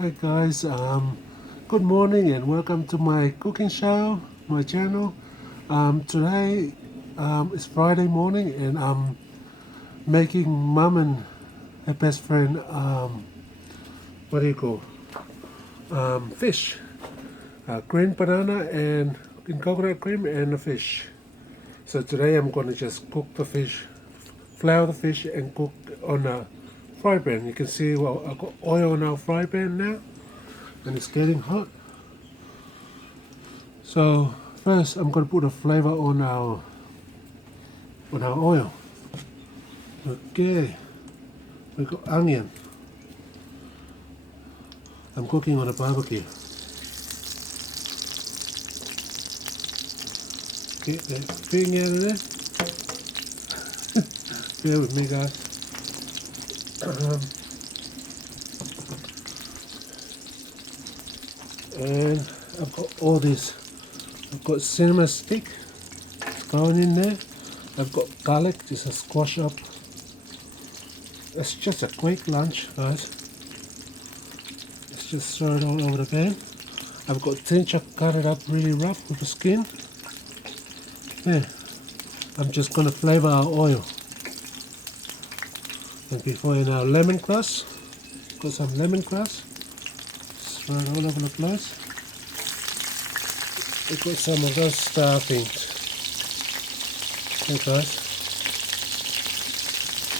Hi guys, good morning and welcome to my cooking show, my channel. Today it's Friday morning and I'm making mom and her best friend, what do you call, fish. Green banana and coconut cream and the fish. So today I'm going to just cook the fish, flour the fish and cook on a fry pan. You can see, well, I've got oil on our fry pan now and it's getting hot. So first I'm going to put a flavor on our oil. Okay, we got onion. I'm cooking on a barbecue. Get that thing out of there. Bear with me guys. And I've got all this. I've got cinnamon stick going in there. I've got garlic, just a squash up. It's just a quick lunch, guys. Let's just throw it all over the pan. I've got ginger cut it up really rough with the skin. Yeah. I'm just gonna flavor our oil. And before in our lemongrass, got some lemongrass. Just throw it all over the place. We've got some of those star things. Hey guys.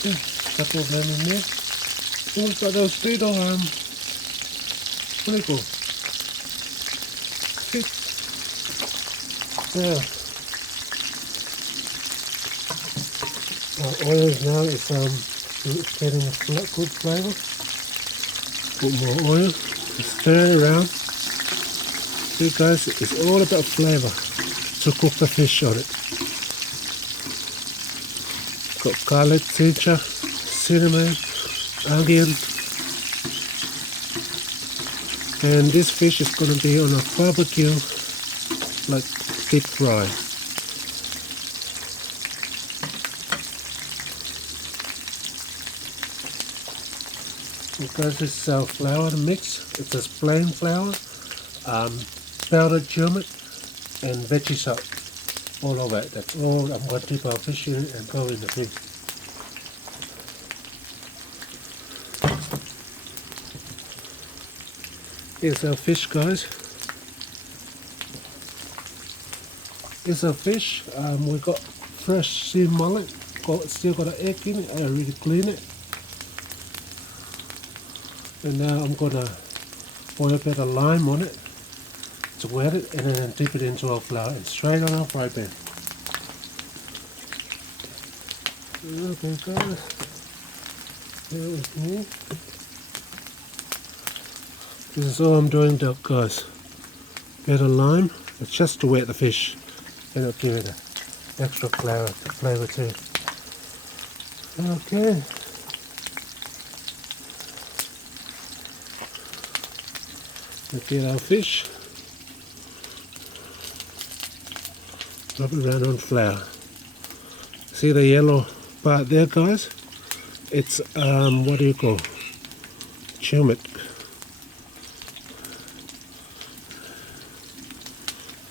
Yeah, couple of them in there. Oh, we've got those little what do you call? Yeah. Our oil now is getting a good flavour. Put more oil. Just stir it around. See guys, it's all about flavour to cook the fish on it. Got garlic, ginger, cinnamon, onion. And this fish is going to be on a barbecue, like deep fry. Because this is our flour mix, it's just plain flour, powdered turmeric and veggie salt all over it. That's all I'm going to dip our fish in and go in the thing. Here's our fish guys. Here's our fish. We got fresh sea mullet, still got an egg in it. I already cleaned it. And now I'm going to pour a bit of lime on it to wet it and then dip it into our flour and straight on our fry pan. Okay guys, here with me. This is all I'm doing guys. Bit of lime, it's just to wet the fish and it'll give it an extra flavour too. Okay. Let's get our fish. Rub it around on flour. See the yellow part there guys? It's what do you call? Turmeric.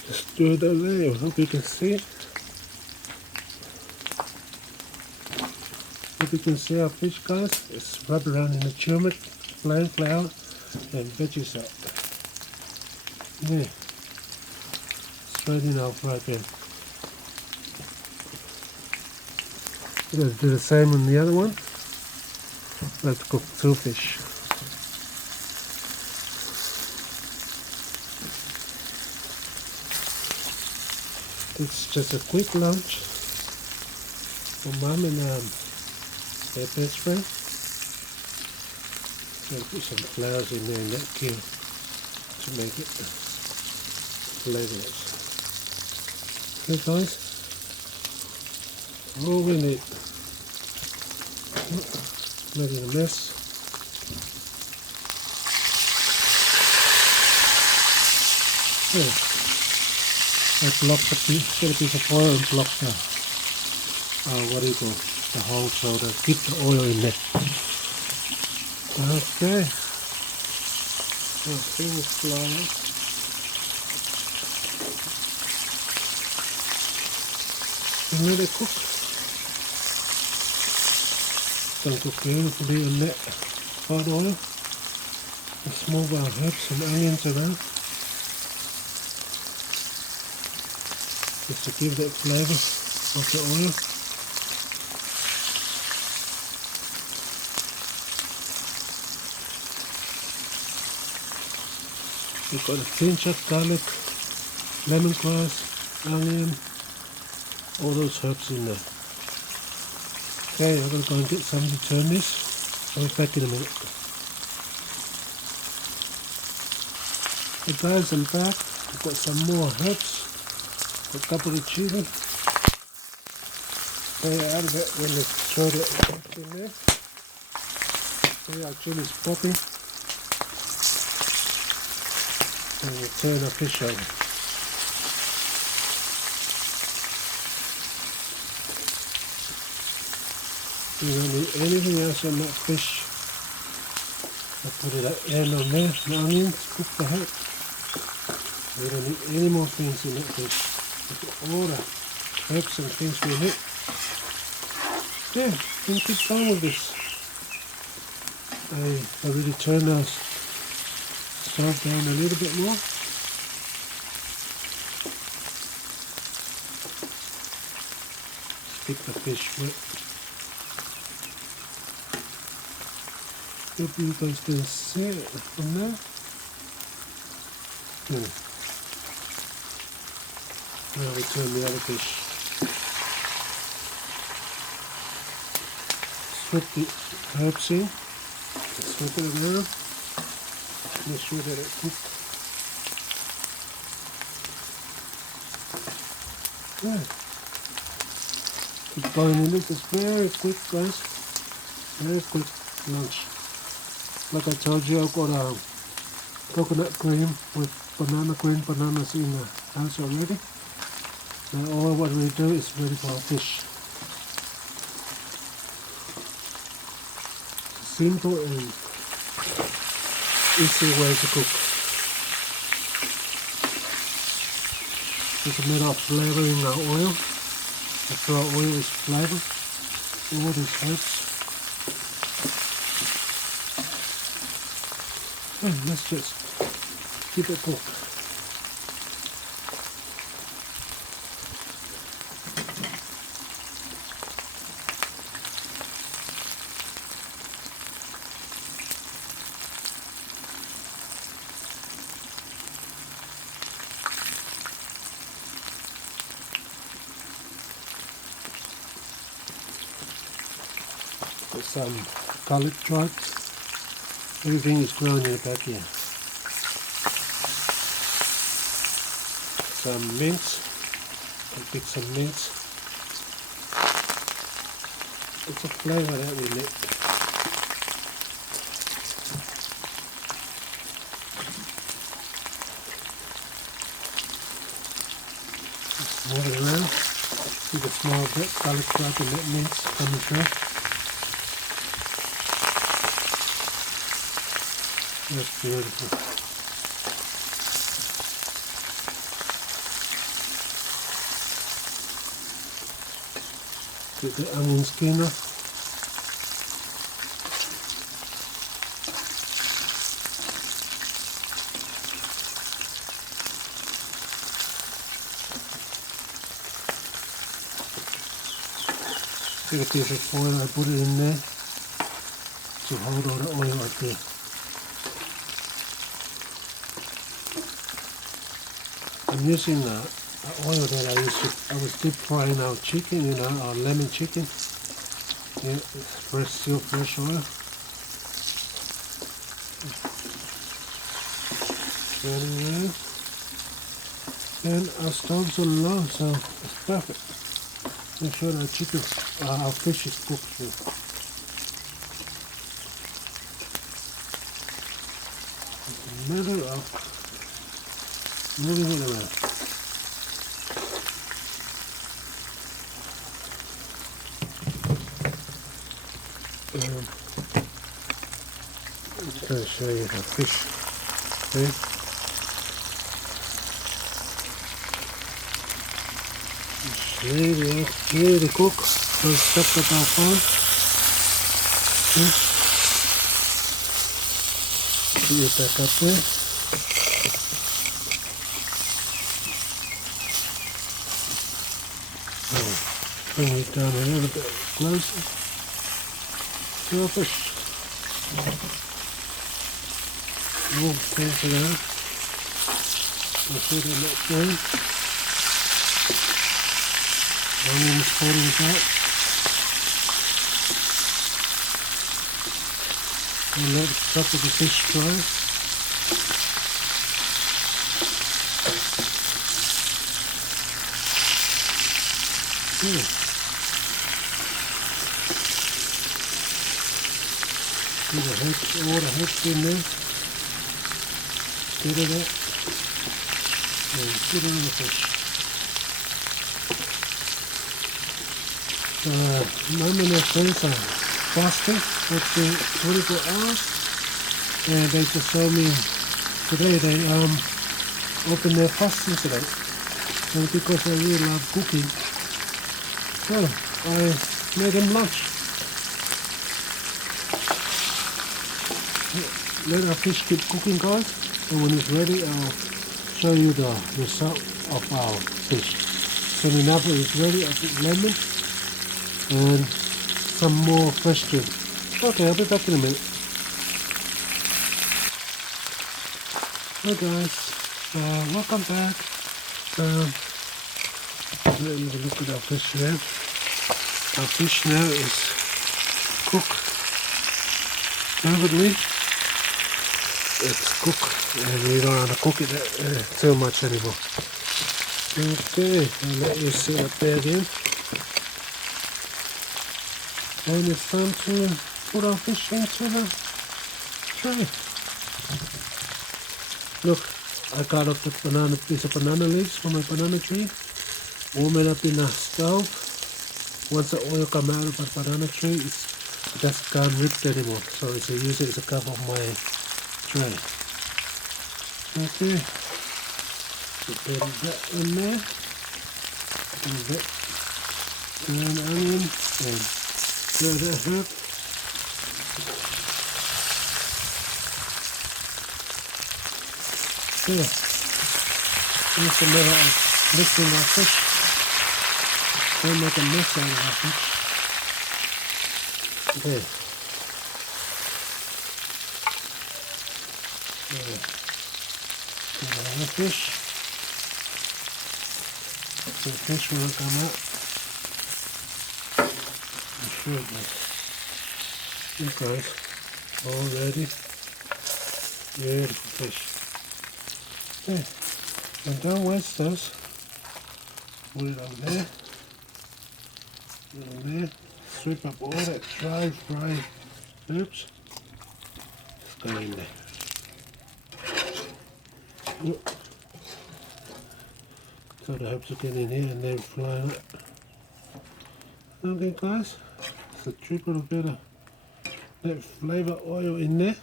Just do it over there, I hope you can see it. Hope you can see our fish guys. It's rubbed around in the turmeric, plain flour and veggie salt. Yeah. Straight in our fry pan. We're going to do the same on the other one. Let's cook two fish. It's just a quick lunch for mom and their best friend. I'll put some flowers in there in that queue to make it flavorless. Okay guys, all we need. Not in a mess. Yeah. I blocked get a piece of oil and block the what do you call the hole so to keep the oil in there. Okay. Oh, things flying. And let it cook. Done cook beautifully in that hot oil. Let's move our herbs and onions around. Just to give that flavour of the oil. We've got a pinch of garlic, lemongrass, onion, all those herbs in there. Okay, I'm going to go and get something to turn this. I'll be back in a minute. Okay guys, I'm back. I've got some more herbs. Got a couple of chili. Stay out of it when they throw the herbs in there. See our chili's popping. And we'll turn our fish over. You don't need anything else on that fish. I'll put it at the end on there, the onions, cook the herb. We don't need any more things in that fish. Look at all the herbs and things we need. Yeah, we can keep going with this. I already turned our stove down a little bit more. Stick the fish wet. Hope you guys can see it from there. Good. Now we turn the other fish. Swap the herbs in. Swap it around. Make sure that it cooks. Good. Keep going in this is very quick guys. Very quick lunch. Like I told you, I've got coconut cream with green bananas in the house already. Now all what we do is ready for our fish. Simple and easy way to cook. It's a matter of flavoring our oil. After our oil is flavored, all these herbs. And let's just keep it cooked. Put some garlic drops. Everything is grown in the back here. Some mince. I'll pick some mince. It's a flavour that we need. Just move it around. See the small bit garlic drop and that mince coming through. That's beautiful. Get the onion skin off. Get a piece of foil, I put it in there to hold all the oil up there. I'm using the oil that I was deep frying our chicken, you know, our lemon chicken. Yeah, it's still fresh oil. Turning around. And our stoves are low, so it's perfect. Make sure our chicken, our fish is cooked through. It's a matter of moving it around. I'm just going to show you the fish. Okay. It's really cook. Don't stop about fine. Okay. Put it back up there. Bring it down a little bit closer. Surface. Oh, thanks for that. I'll put it like that. Onion is falling apart. And let the top of the fish dry. Yeah. See the heads, all the heads in there. Get it out. And put it on the fish. Mum and her friends are fasting for 24 hours. And they just told me today they opened their fasting today. And because I really love cooking, so I made them lunch. Let our fish keep cooking, guys, and when it's ready I'll show you the result of our fish. So whenever it's ready I put lemon and some more fresh chili. Okay, I'll be back in a minute. Hi guys, welcome back. Let me look at our fish here. Our fish now is cooked perfectly. It's cooked and we don't want to cook it too much anymore. Okay, I'll let you sit up there again. And it's time to put our fish into the tray. Look, I cut off the piece of banana leaves from my banana tree, warm it up in the stove. Once the oil comes out of the banana tree, it just can't rip anymore. So it's use it as a cover of my tray. Okay, put that in there, a bit, and onion, and that herb. Yeah, just a matter of mixing our fish. Don't make a mess out of our fish. Okay. The fish. The fish will come out. Okay, all ready. Beautiful fish. Okay, and don't waste those. Put it on there. Put it on there. Sweep up all that dry herbs. Just go in there. Yep. So the herbs will get in here and then fly up. Okay guys, so trickle a bit of that flavour oil in there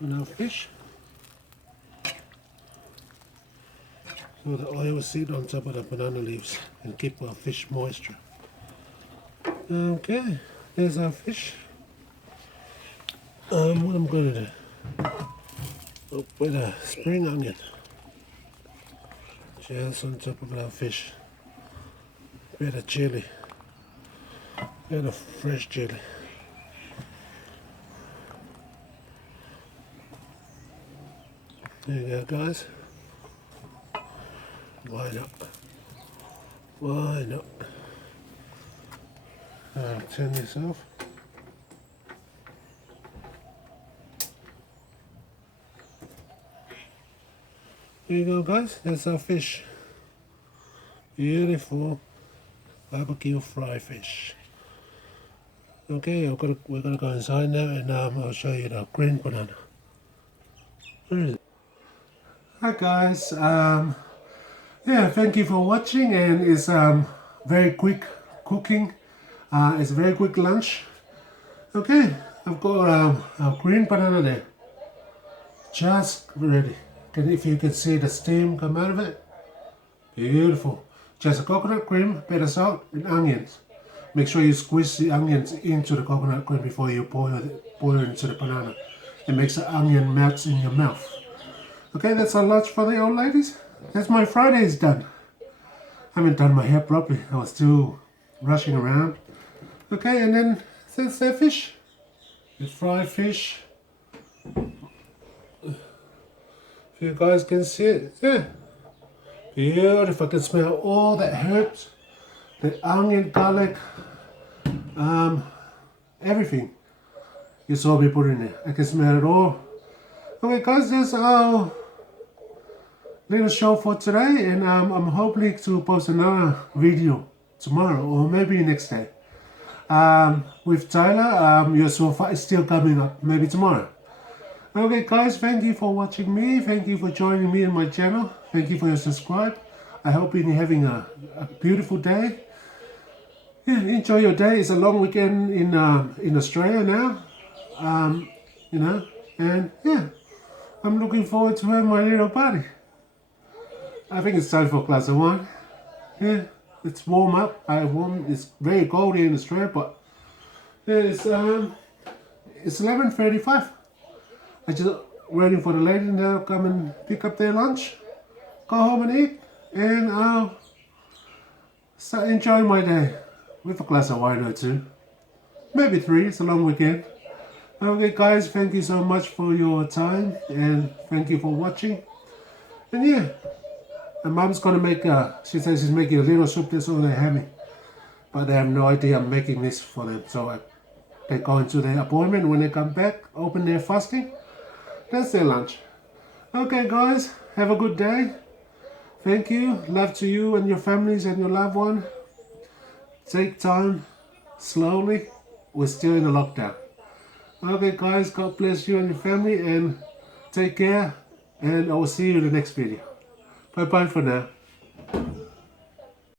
on our fish. So the oil will sit on top of the banana leaves and keep our fish moisture. Okay, there's our fish. What I'm going to do, I'll put a spring onion just on top of our fish. Bit of chili, bit of fresh chili. There you go guys. Why not? Why not? I'll turn this off. There you go guys, that's our fish. Beautiful barbecue fry fish. Okay, we're gonna go inside now and I'll show you the green banana. Where is it? Hi guys, yeah, thank you for watching, and it's very quick cooking. It's a very quick lunch. Okay, I've got a green banana there. just ready. If you can see the steam come out of it, beautiful. Just a coconut cream, bit of salt, and onions. Make sure you squeeze the onions into the coconut cream before you pour it into the banana. It makes the onion melt in your mouth. Okay, that's our lunch for the old ladies. That's my Friday's done. I haven't done my hair properly. I was still rushing around. Okay, and then there's the fish. The fried fish. If you guys can see it, yeah. Beautiful. I can smell all the herbs, the onion, garlic, everything you saw me put in there. I can smell it all. Okay guys, that's our little show for today, and I'm hoping to post another video tomorrow or maybe next day. With Tyler, your sofa is still coming up, maybe tomorrow. Okay guys, thank you for watching me. Thank you for joining me on my channel. Thank you for your subscribe. I hope you're having a beautiful day. Yeah, enjoy your day. It's a long weekend in Australia now. You know, and yeah, I'm looking forward to having my little party. I think it's time for a glass of wine. Yeah, it's warm up. It's very cold here in Australia, but yeah, it's 11:35. I just waiting for the ladies to come and pick up their lunch, go home and eat, and I'll start enjoying my day with a glass of wine or two, maybe three. It's a long weekend. Okay guys, thank you so much for your time, and thank you for watching. And yeah, my mom's gonna make she says she's making a little soup. That's all they're having, but they have no idea I'm making this for them. So they go into their appointment. When they come back, open their fasting. That's their lunch. Okay guys, have a good day. Thank you. Love to you and your families and your loved one. Take time slowly. We're still in a lockdown. Okay guys, God bless you and your family, and take care, and I will see you in the next video. Bye bye for now.